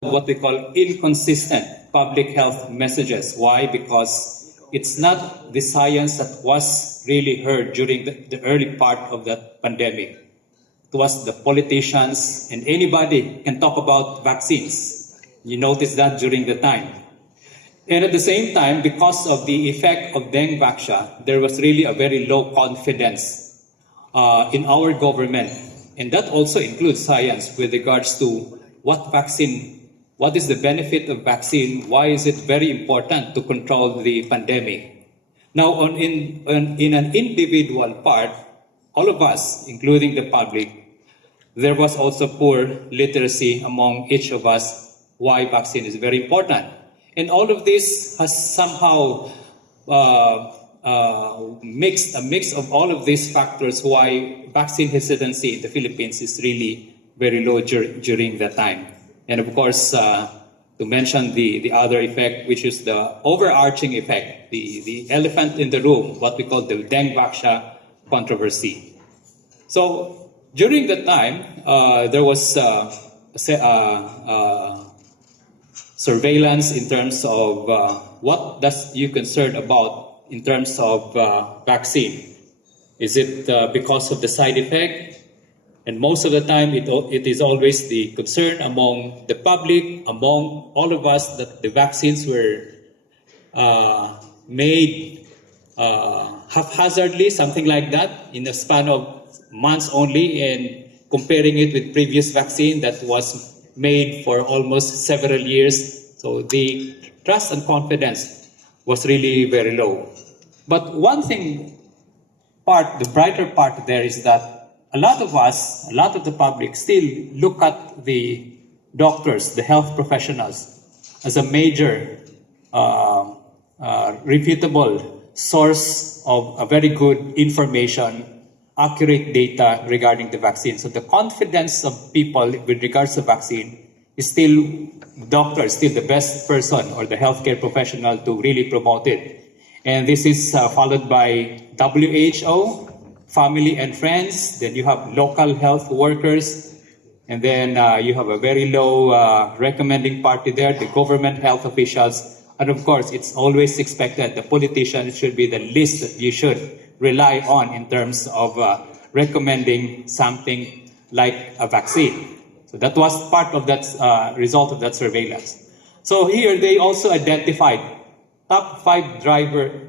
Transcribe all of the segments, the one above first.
what we call inconsistent public health messages. Why? Because it's not the science that was really heard during the early part of the pandemic. It was the politicians, and anybody can talk about vaccines. You notice that during the time. And at the same time, because of the effect of dengue vaccine, there was really a very low confidence in our government. And that also includes science with regards to what is the benefit of vaccine, why is it very important to control the pandemic. Now, in an individual part, all of us, including the public, there was also poor literacy among each of us why vaccine is very important. And all of this has somehow a mix of all of these factors why vaccine hesitancy in the Philippines is really very low during that time. And of course, to mention the other effect, which is the overarching effect, the elephant in the room, what we call the dengue vaccine controversy. So during that time, there was surveillance in terms of what does you concern about in terms of vaccine. Is it because of the side effect? And most of the time, it is always the concern among the public, among all of us, that the vaccines were made haphazardly, something like that, in a span of months only, and comparing it with previous vaccine that was made for almost several years. So the trust and confidence was really very low. But one thing, the brighter part there is that a lot of us, a lot of the public still look at the doctors, the health professionals, as a major reputable source of a very good information, accurate data regarding the vaccine. So the confidence of people with regards to vaccine is still doctors, still the best person or the healthcare professional to really promote it. And this is followed by WHO, family and friends, then you have local health workers, and then you have a very low recommending party there, the government health officials, and of course it's always expected the politicians should be the least that you should rely on in terms of recommending something like a vaccine. So that was part of that result of that surveillance. So here they also identified top 5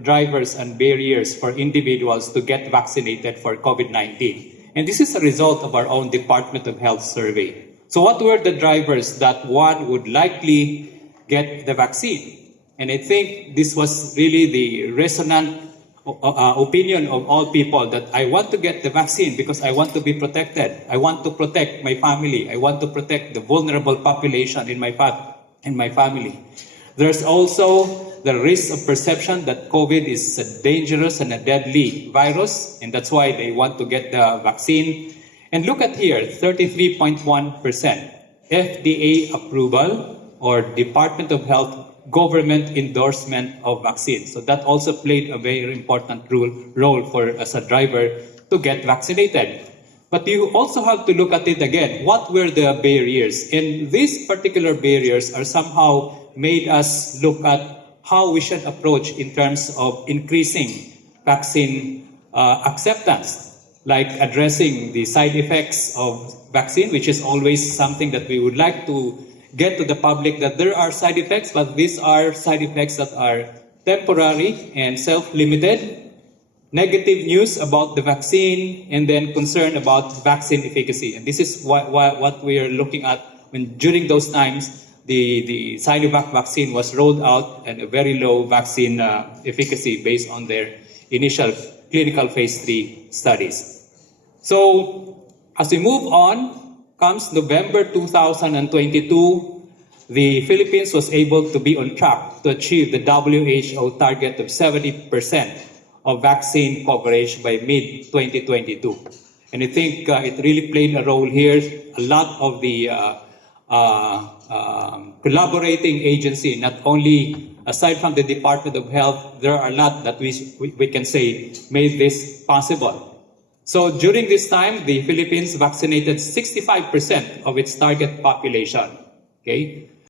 drivers and barriers for individuals to get vaccinated for COVID-19. And this is a result of our own Department of Health survey. So what were the drivers that one would likely get the vaccine? And I think this was really the resonant opinion of all people, that I want to get the vaccine because I want to be protected. I want to protect my family. I want to protect the vulnerable population in my family. There's also the risk of perception that COVID is a dangerous and a deadly virus, and that's why they want to get the vaccine. And look at here, 33.1% FDA approval or Department of Health government endorsement of vaccines. So that also played a very important role for as a driver to get vaccinated. But you also have to look at it again. What were the barriers? And these particular barriers are somehow made us look at how we should approach in terms of increasing vaccine acceptance, like addressing the side effects of vaccine, which is always something that we would like to get to the public, that there are side effects, but these are side effects that are temporary and self-limited. Negative news about the vaccine, and then concern about vaccine efficacy. And this is what we are looking at when during those times the Sinovac vaccine was rolled out, and a very low vaccine efficacy based on their initial clinical phase 3 studies. So as we move on, comes November 2022, the Philippines was able to be on track to achieve the WHO target of 70% of vaccine coverage by mid-2022. And I think it really played a role here. A lot of the collaborating agency, not only aside from the Department of Health, there are a lot that we can say made this possible. So during this time, the Philippines vaccinated 65% of its target population. Okay?